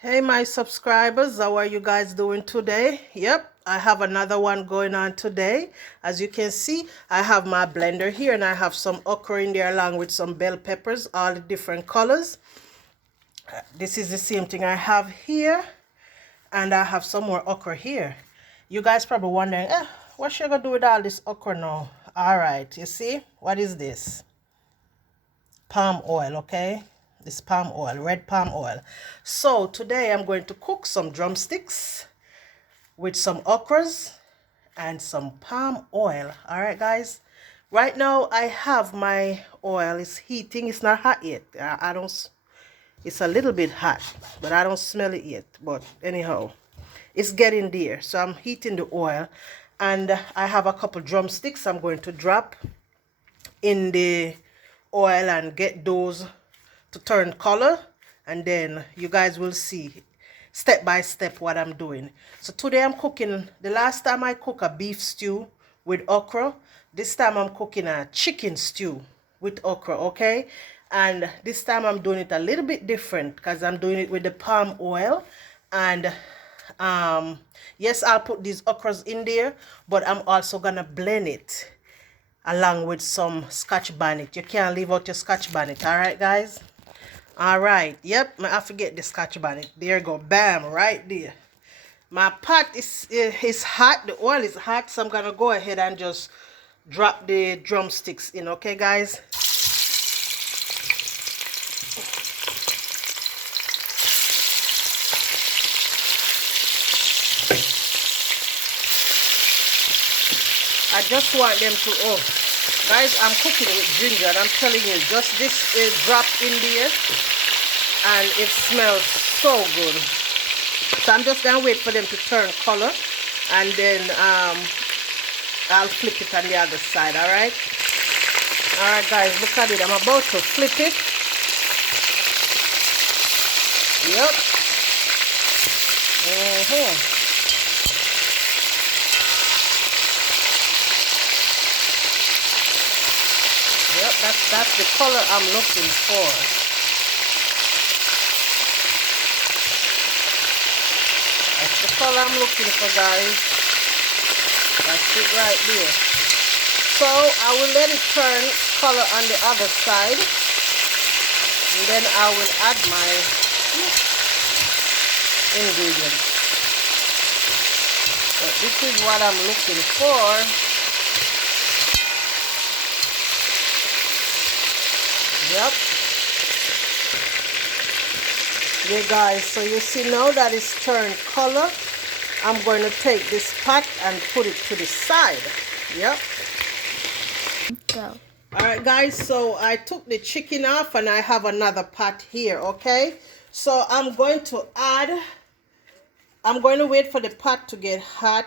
Hey my subscribers, how are you guys doing today? Yep, I have another one going on today. As you can see, I have my blender here and I have some okra in there along with some bell peppers, all the different colors. This is the same thing I have here, and I have some more okra here. You guys probably wondering, what should I gonna do with all this okra now? All right, you see, what is this? Palm oil, okay? This palm oil, red palm oil. So today I'm going to cook some drumsticks with some okras and some palm oil. All right, guys. Right now I have my oil. It's heating. It's not hot yet. I don't. It's a little bit hot, but I don't smell it yet. But anyhow, it's getting there. So I'm heating the oil, and I have a couple drumsticks I'm going to drop in the oil and get those to turn color, and then you guys will see step by step what I'm doing. So today I'm cooking, the last time I cooked a beef stew with okra, this time I'm cooking a chicken stew with okra, okay? And this time I'm doing it a little bit different because I'm doing it with the palm oil. And yes, I'll put these okras in there, but I'm also gonna blend it along with some scotch bonnet. You can't leave out your scotch bonnet, all right, guys? All right, yep, I forget the scotch bonnet. There you go, bam, right there. My pot is hot, the oil is hot, so I'm gonna go ahead and just drop the drumsticks in, okay, guys? I just want them to, oh, guys, I'm cooking with ginger, and I'm telling you, just this is dropped in there, and it smells so good. So I'm just gonna wait for them to turn color, and then I'll flip it on the other side. All right, guys, look at it. I'm about to flip it. Yep. Yep, that's the color I'm looking for. That's the color I'm looking for, guys. That's it right there. So I will let it turn color on the other side, and then I will add my ingredients. But this is what I'm looking for. Yep. Yeah, guys, so you see now that it's turned color, I'm going to take this pot and put it to the side. Yep. Go. All right, guys, so I took the chicken off and I have another pot here, okay? So I'm going to wait for the pot to get hot.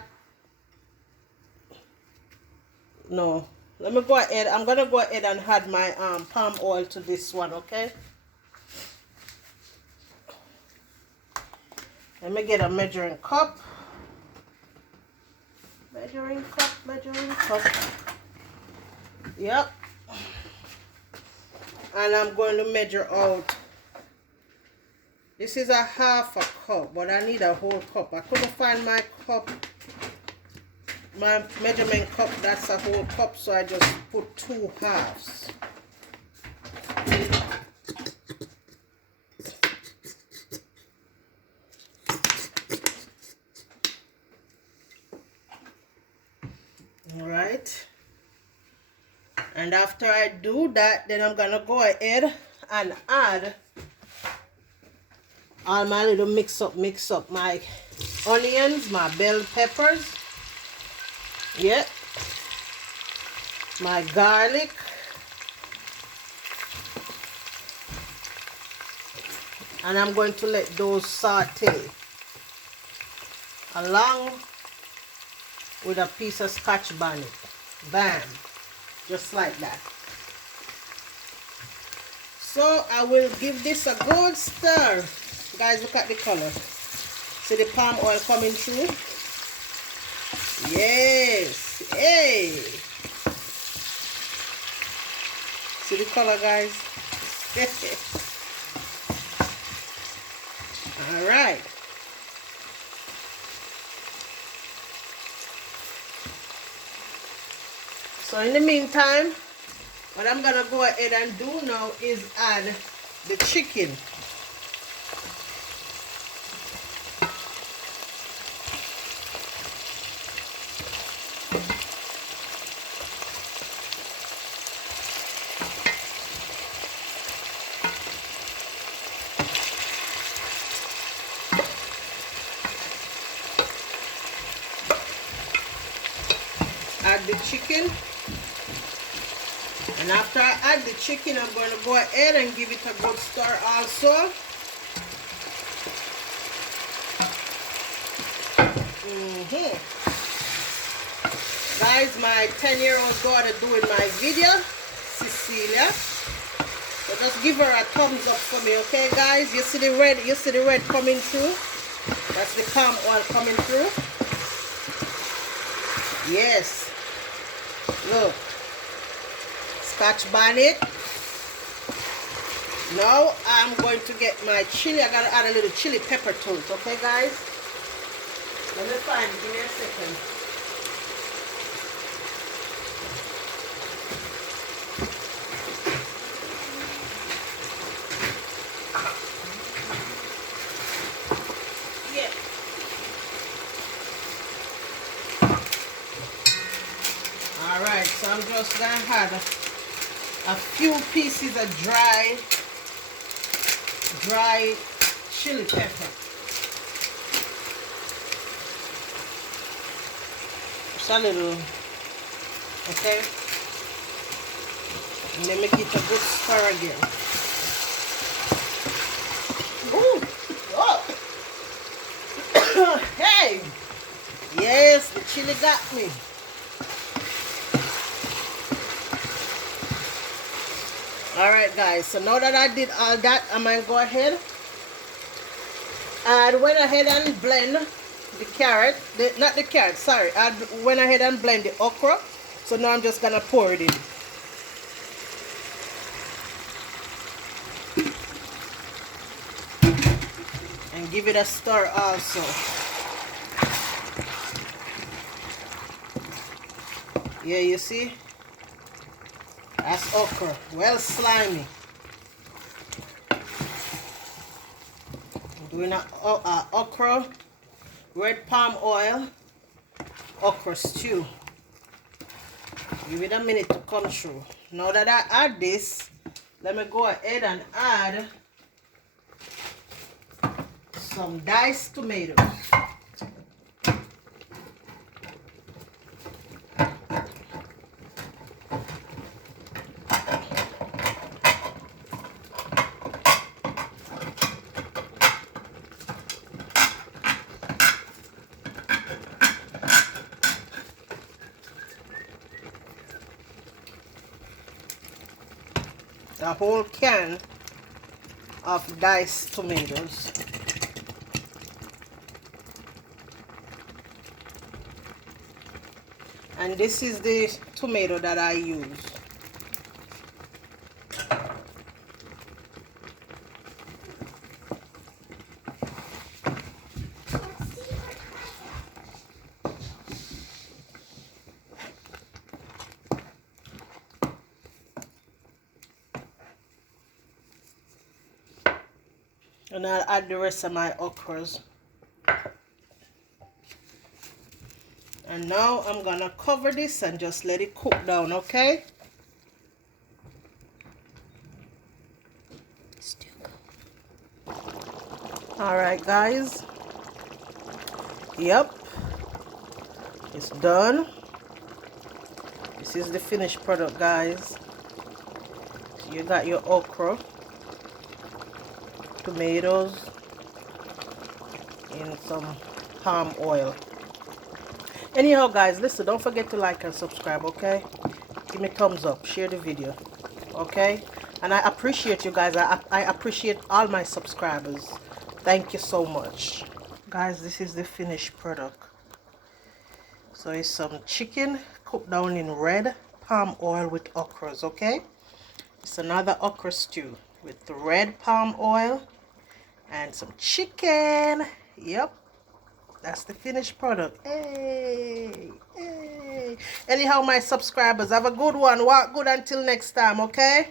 No, let me go ahead. I'm going to go ahead and add my palm oil to this one, okay? Let me get a measuring cup. Measuring cup. Yep. And I'm going to measure out. This is a half a cup, but I need a whole cup. I couldn't find my cup, my measurement cup that's a whole cup, so I just put 2 halves. All right, and after I do that, then I'm gonna go ahead and add all my little mix up my onions, my bell peppers, yeah, my garlic, and I'm going to let those saute along with a piece of scotch bonnet. Bam, just like that. So I will give this a good stir. Guys, look at the color. See the palm oil coming through? Yes. Hey. See the color, guys? All right. So in the meantime, what I'm gonna go ahead and do now is add the chicken. Add the chicken, and after I add the chicken, I'm going to go ahead and give it a good stir also. Guys, my 10-year-old daughter doing my video, Cecilia. So just give her a thumbs up for me, okay guys? You see the red, coming through? That's the palm oil coming through. Yes. Look. Scotch bonnet. Now I'm going to get my chili. I gotta add a little chili pepper to it, okay guys? Let me find it. Give me a second. Yeah. Alright, so I'm just gonna add a few pieces of dry chili pepper. Just a little, okay? And then make it a good stir again. Ooh. Oh. Hey! Yes, the chili got me. Alright guys, so now that I did all that, I'm going to go ahead and went ahead and blend the carrot, not the carrot, sorry, I went ahead and blend the okra. So now I'm just going to pour it in. And give it a stir also. Yeah, you see? That's okra, well slimy. I'm doing a okra, red palm oil, okra stew. Give it a minute to come through. Now that I add this, let me go ahead and add some diced tomatoes. A whole can of diced tomatoes. And this is the tomato that I use. And I'll add the rest of my okras. And now I'm gonna cover this and just let it cook down, okay? Alright guys. Yep. It's done. This is the finished product, guys. You got your okra, tomatoes, and some palm oil. Anyhow guys, listen, don't forget to like and subscribe, okay? Give me a thumbs up, share the video, okay? And I appreciate you guys. I appreciate all my subscribers. Thank you so much. Guys, this is the finished product. So it's some chicken cooked down in red palm oil with okras, okay? It's another okra stew with the red palm oil and some chicken. Yep, that's the finished product. Hey, hey. Anyhow, my subscribers, have a good one. Walk good until next time, okay?